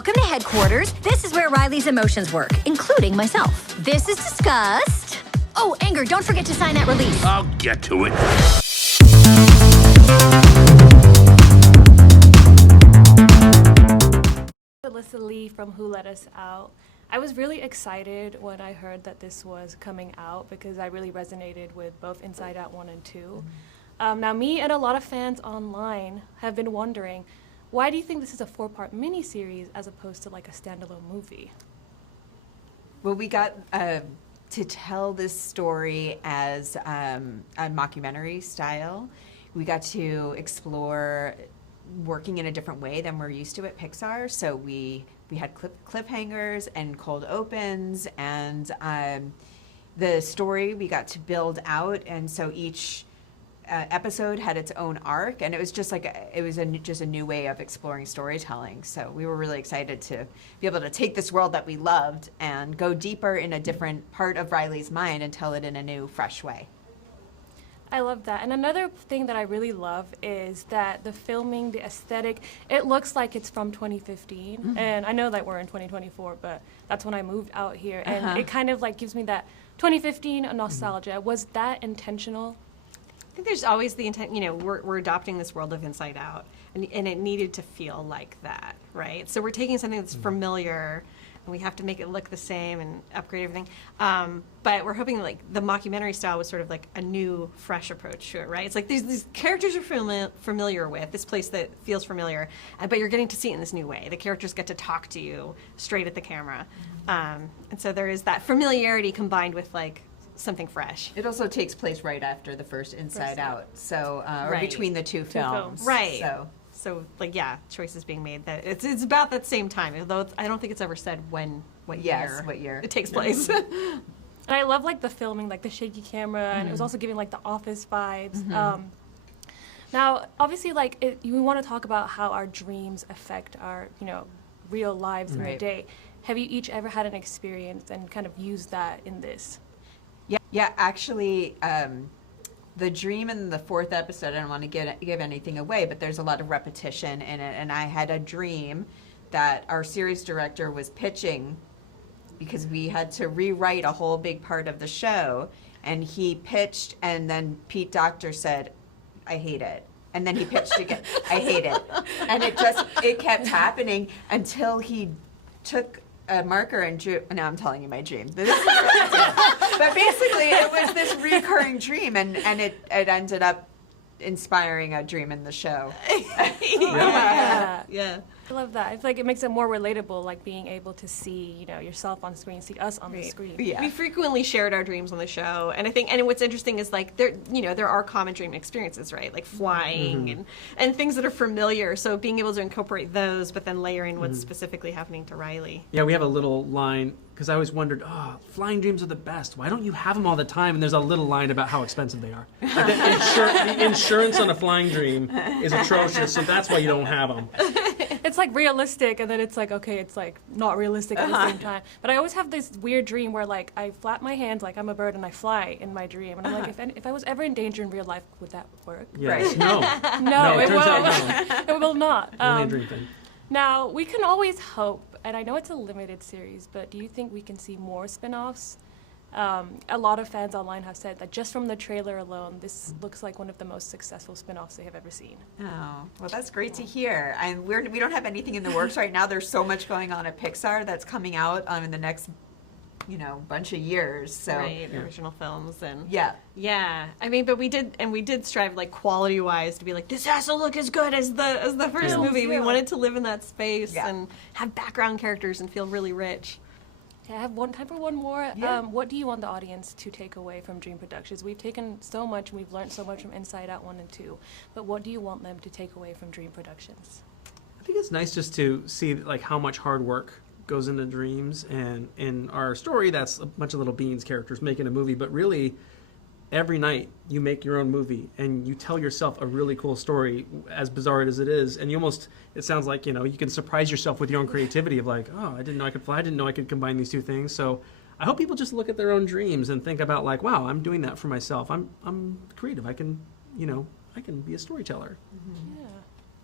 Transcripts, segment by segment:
Welcome to headquarters. This is where Riley's emotions work, including myself. This is disgust. Oh, anger, don't forget to sign that release. I'll get to it. Alyssa Lee from Who Let Us Out. I was really excited when I heard that this was coming out because I really resonated with both Inside Out 1 and 2. Now, me and a lot of fans online have been wondering, why do you think this is a 4-part miniseries as opposed to like a standalone movie? Well, we got to tell this story as a mockumentary style. We got to explore working in a different way than we're used to at Pixar. So we had cliffhangers and cold opens, and the story we got to build out, and so each episode had its own arc, and it was just like just a new way of exploring storytelling. So we were really excited to be able to take this world that we loved and go deeper in a different part of Riley's mind and tell it in a new, fresh way. I love that. And another thing that I really love is that the filming, the aesthetic, it looks like it's from 2015. Mm-hmm. And I know that we're in 2024, but that's when I moved out here. And it kind of like gives me that 2015 nostalgia. Mm-hmm. Was that intentional? I think there's always the intent, we're adopting this world of Inside Out, and it needed to feel like that, right? So we're taking something that's familiar, and we have to make it look the same and upgrade everything. But we're hoping like the mockumentary style was sort of like a new, fresh approach to it, right? It's like these characters are familiar with, this place that feels familiar, but you're getting to see it in this new way. The characters get to talk to you straight at the camera. And so there is that familiarity combined with like something fresh. It also takes place right after the first Inside Out, so or right. between the two films. Right. So like, yeah, choices being made that it's about that same time, although I don't think it's ever said what year it takes place. And I love like the filming, like the shaky camera, and it was also giving like the Office vibes. Now, obviously, like we want to talk about how our dreams affect our, real lives in the day. Have you each ever had an experience and kind of used that in this? Yeah, actually, the dream in the 4th episode, I don't want to give anything away, but there's a lot of repetition in it. And I had a dream that our series director was pitching because we had to rewrite a whole big part of the show. And he pitched, and then Pete Docter said, I hate it. And then he pitched again, I hate it. And it kept happening until he took a marker and drew. Now I'm telling you my dream. This is what I did. But basically, it was this recurring dream, and it ended up inspiring a dream in the show. Yeah. I love that. I feel like it makes it more relatable, like being able to see, yourself on screen, see us on the screen. Yeah. We frequently shared our dreams on the show, and I think, and what's interesting is like there are common dream experiences, right? Like flying and things that are familiar. So being able to incorporate those, but then layer in what's specifically happening to Riley. Yeah, we have a little line because I always wondered, flying dreams are the best. Why don't you have them all the time? And there's a little line about how expensive they are. Like the insurance on a flying dream is atrocious, so that's why you don't have them. It's like realistic, and then it's like, okay, it's like not realistic at the same time. But I always have this weird dream where like I flap my hands like I'm a bird and I fly in my dream. And I'm like, if I was ever in danger in real life, would that work? Yes. No. No, it turns won't. out no. It will not. Only a dream thing. Now, we can always hope, and I know it's a limited series, but do you think we can see more spin-offs? A lot of fans online have said that just from the trailer alone, this looks like one of the most successful spin-offs they have ever seen. Oh, well, that's great to hear. And we don't have anything in the works right now. There's so much going on at Pixar that's coming out in the next, bunch of years. So Original films and yeah. I mean, but we did strive like quality-wise to be like, this has to look as good as the first movie. We wanted to live in that space and have background characters and feel really rich. I have time for one more. Yeah. What do you want the audience to take away from Dream Productions? We've taken so much, and we've learned so much from Inside Out 1 and 2. But what do you want them to take away from Dream Productions? I think it's nice just to see like how much hard work goes into dreams, and in our story, that's a bunch of little beans characters making a movie. But really, every night you make your own movie and you tell yourself a really cool story, as bizarre as it is, and it sounds like you can surprise yourself with your own creativity of like, I didn't know I could fly, I didn't know I could combine these two things. So I hope people just look at their own dreams and think about like, wow, I'm doing that for myself. I'm creative. I can be a storyteller. Yeah.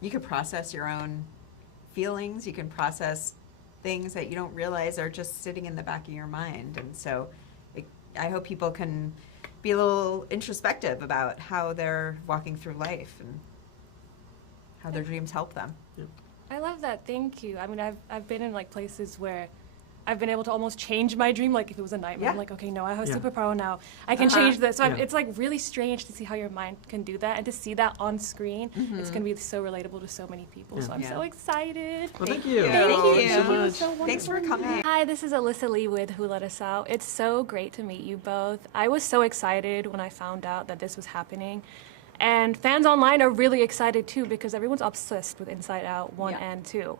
You could process your own feelings, you can process things that you don't realize are just sitting in the back of your mind. And so I hope people can be a little introspective about how they're walking through life and how their dreams help them. I love that. Thank you. I mean, I've been in like places where I've been able to almost change my dream. Like if it was a nightmare, Yeah. I'm like, okay, no, I have a Yeah. superpower now. I can change this. So Yeah. it's like really strange to see how your mind can do that and to see that on screen. It's going to be so relatable to so many people. Yeah. So I'm Yeah. so excited. Well, thank Thank you. you. Thank you. so much. So Thanks for wonderful. coming. Hi, this is Alyssa Lee with Who Let Us Out. It's so great to meet you both. I was so excited when I found out that this was happening. And fans online are really excited too because everyone's obsessed with Inside Out 1 Yeah. and 2.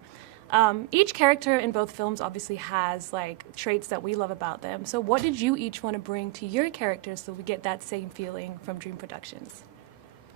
Each character in both films obviously has like traits that we love about them. So what did you each want to bring to your characters so we get that same feeling from Dream Productions?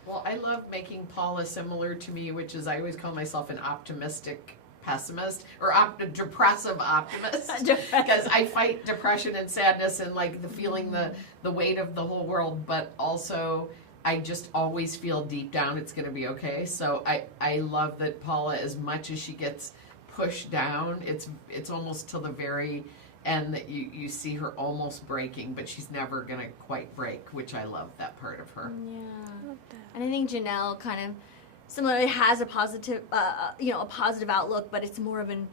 Well, I love making Paula similar to me, which is I always call myself an optimistic pessimist or depressive optimist because I fight depression and sadness and like the feeling the weight of the whole world, but also I just always feel deep down it's going to be okay. So I love that Paula, as much as she gets pushed down, it's almost till the very end that you see her almost breaking, but she's never going to quite break, which I love that part of her. Yeah. And I think Janelle kind of similarly has a positive, a positive outlook, but it's more of an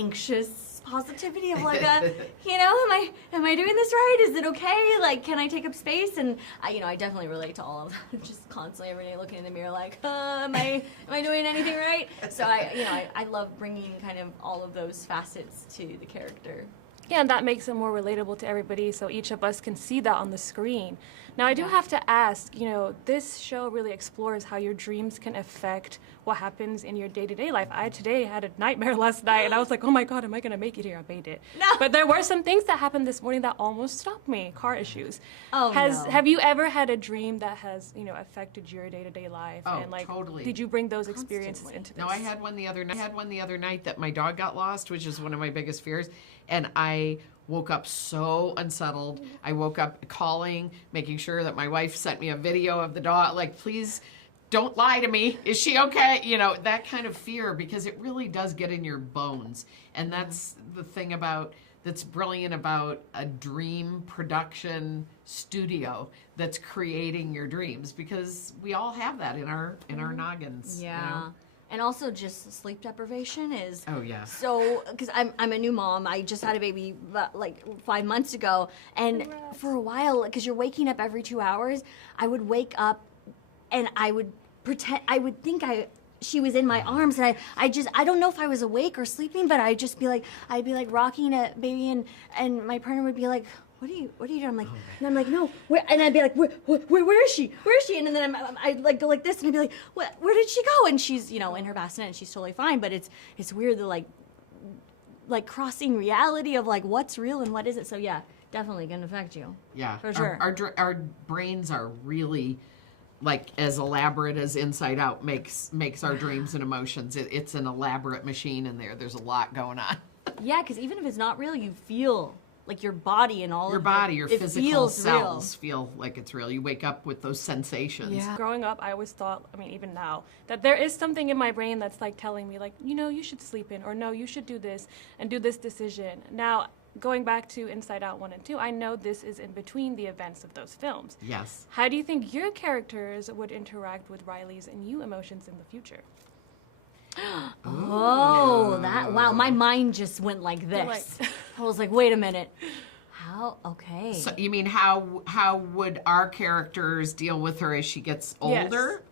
anxious positivity of like a, am I doing this right? Is it okay? Like, can I take up space? And I definitely relate to all of that. Just constantly every day looking in the mirror, like, am I doing anything right? So I love bringing kind of all of those facets to the character. Yeah, and that makes it more relatable to everybody, so each of us can see that on the screen. Now, I do have to ask, this show really explores how your dreams can affect what happens in your day-to-day life. I today had a nightmare last night, and I was like, oh my God, am I going to make it here? I made it. No. But there were some things that happened this morning that almost stopped me, car issues. Oh, no. Have you ever had a dream that has, affected your day-to-day life? Oh, and, like, totally. Did you bring those experiences Constantly. into this? No, I had one the other night that my dog got lost, which is one of my biggest fears, and I woke up so unsettled. I woke up calling, making sure that my wife sent me a video of the dog, like, please don't lie to me. Is she okay? That kind of fear, because it really does get in your bones. And that's the thing that's brilliant about a dream production studio that's creating your dreams, because we all have that in our noggins. Yeah. And also just sleep deprivation is Oh, yeah. so, because I'm a new mom. I just had a baby like 5 months ago, and for a while, because you're waking up every 2 hours, I would wake up and I would think she was in my arms, and I don't know if I was awake or sleeping, but I'd be like rocking a baby, and my partner would be like, what are you doing? I'm like, and I'm like, no, and I'd be like, where is she? Where is she? And then I'd like go like this, and I'd be like, where did she go? And she's, in her bassinet, and she's totally fine, but it's weird, the like crossing reality of like what's real and what isn't. So yeah, definitely gonna affect you. Yeah, For sure. Our brains are really like as elaborate as Inside Out makes our dreams and emotions. It's an elaborate machine in there. There's a lot going on. Yeah, because even if it's not real, you feel like your body and all Your of body, it, your it physical feels cells feel like it's real. You wake up with those sensations. Yeah. Growing up, I always thought, even now, that there is something in my brain that's like telling me, like, you should sleep in, or no, you should do this and do this decision. Now, going back to Inside Out 1 and 2, I know this is in between the events of those films. Yes. How do you think your characters would interact with Riley's and you emotions in the future? Oh, wow! My mind just went like this. like- I was like, wait a minute. How? Okay. So you mean how would our characters deal with her as she gets older?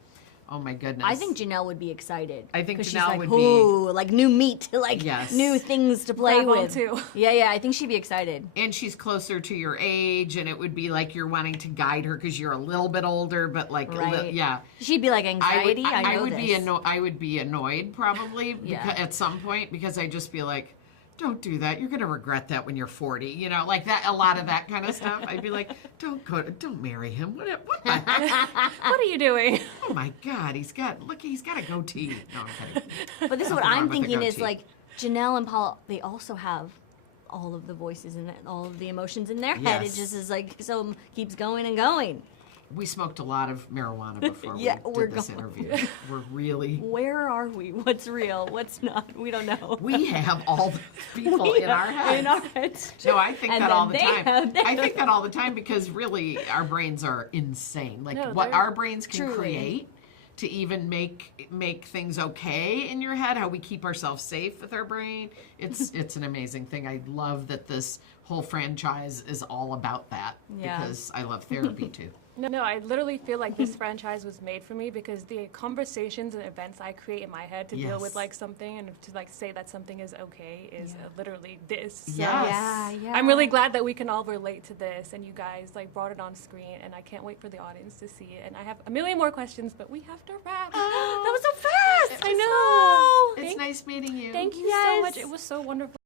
Oh my goodness. I think Janelle would be excited. I think 'cause she's Janelle like, would be- ooh, like new meat, like Yes. new things to play Grab on with. to. Yeah, I think she'd be excited. And she's closer to your age, and it would be like you're wanting to guide her because you're a little bit older, but like, Right. yeah. She'd be like I anxiety. would, I I know would this. be I would be annoyed probably Yeah. at some point, because I'd just be like, don't do that. You're gonna regret that when you're 40. Like that. A lot of that kind of stuff. I'd be like, don't marry him. What the heck? What are you doing? Oh my God, he's got a goatee. No, I'm kidding. But this is what Nothing wrong I'm with a thinking is goatee. like Janelle and Paul. They also have all of the voices and all of the emotions in their head. It Yes. just is like so keeps going and going. We smoked a lot of marijuana before Yeah, we we're did this going. interview. We're really. Where are we? What's real? What's not? We don't know. We have all the people in our heads. In our heads. No, I think And that all then the they time. have their- I think that all the time because really our brains are insane. Like No, what they're- our brains can Truly. create to even make things okay in your head, how we keep ourselves safe with our brain. It's an amazing thing. I love that this whole franchise is all about that Yeah. because I love therapy too. No, I literally feel like this franchise was made for me because the conversations and events I create in my head to deal with Yes. like something and to like say that something is okay is literally this. So Yes. Yeah. I'm really glad that we can all relate to this and you guys like brought it on screen and I can't wait for the audience to see it. And I have a million more questions, but we have to wrap. That was so fast. I know. It's nice meeting you. Thank you so Yes. much. It was so wonderful.